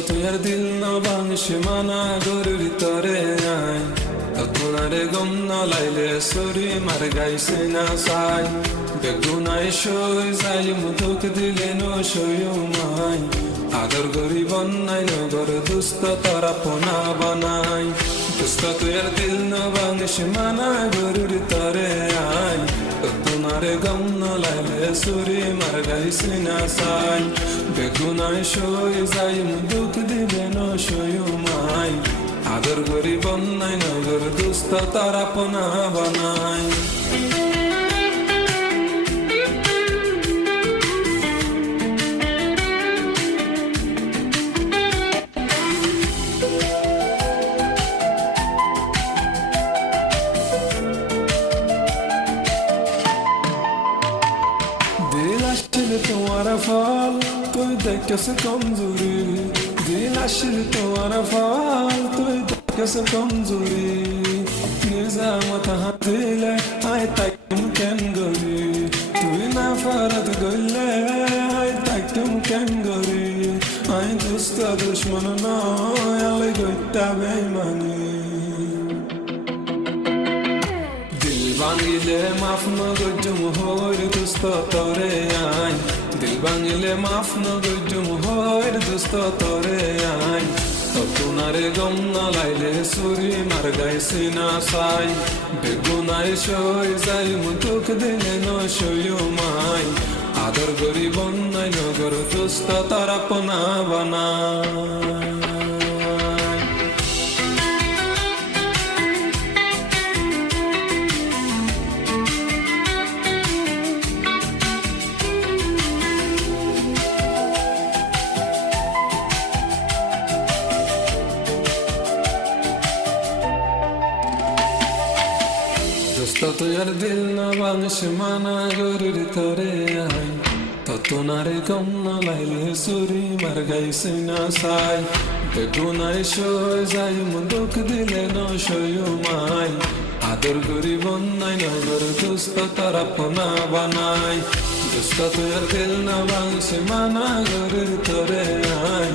তুই আর দিল না বাংশ মানা গরুর তরে আই তোনারে গম না লাইলে সরি মার গাইছে না সাই বেগুনাই সই যাই মুদুক দিলে নো সইও মাই আদর গরিব নাই নগর দুস্থ তারা পোনা বানাই দুস্থ তুই আর দিল না বাংশ মানা গরুর তরে আই তোনারে গম না লাইলে সরি মার গাইছে না সাই বেগুনাই সই যাই মুদুক দিলে নো সইও মাই আদর গরিব নাই নগর দুস্থ তারা পোনা বানাই दिल आशिल तुम्हारा फाल तुई देख कैसे कमजोरी दिल आशिल तुम्हारा फाल तुई देख कैसे कमजोरी निजामत हाथिले आय तक तुम कैन गोरी तुई ना फरद गोले आय तक तुम कैन गोरी आय दोस्त दुश्मन ना आले गोइता बेईमानी বাঙিলে মাফ নগজুম হইর দুস্থ তরে আই দিল বাঙিলে মাফ নগজুম হইর দুস্থ তরে আই তোনারে গম না লাইলে সুরি মার গাইছি না সাই বেগুনাই সই যাই মুতুক দিলে ন সইও মাই আদর গরিব নাই নগর দুস্থ তারা পোনা বানাই তুই আর দিল না বাংশ মানা গরুর তরে আই তোনারে গম না লাইলে সুরি মার গাইছে না সাই বেগুনাই সই যাই মুদুক দিলে ন সইও মাই আদর গরিব নাই নগর দুস্থ তারা পোনা বানাই দুস্থ তুই আর দিল না বাংশ মানা গরুর তরে আই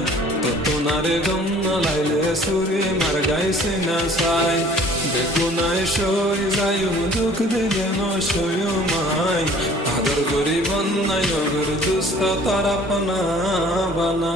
তোনারে গম না লাইলে সুরি মার গাইছে না সাই বেগুনাই সই যাই মুদুক দিলে ন সইও মাই আদর গরিব নাই নগর দুস্থ তারা পোনা বানাই